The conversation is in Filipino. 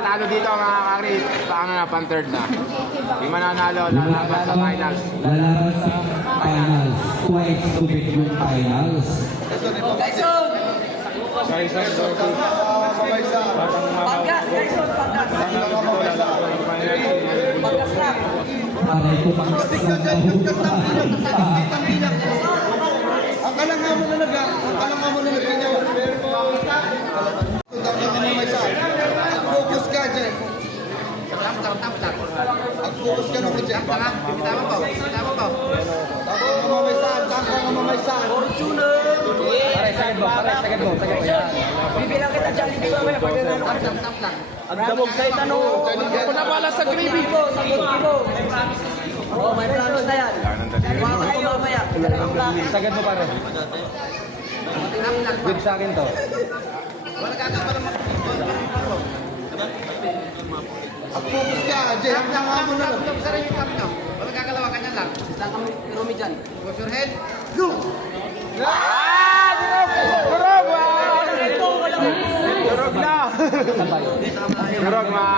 mananalo dito mga kakri. Paano na, pan-third na. Yung mananalo, lalaban sa finals. Lalaban sa finals. Twice to beat yung finals. Panggas, Tyson, panggas. Panggas na. Aray ko panggas ng kahupahan. Ang kalangga mo na nag-ganyan. Focus ka dyan. Focus ka naman dyan. Tama mamaysan. Pare, sagad mo. Bibilang kita dyan, hindi ba may pagkakano ka dyan? Ang damog sa itanong. Ako na pala sa gravy. Sa kibo. Oo, may planos na yan. Mga kayo mamaya. Sagad mo pare. Good sa akin to. Focus ka dyan. Ang tanga mo na lang. Wala gagalawa ka niyan lang. Lang kami Romy dyan. What's your head? Durog na! Durog na!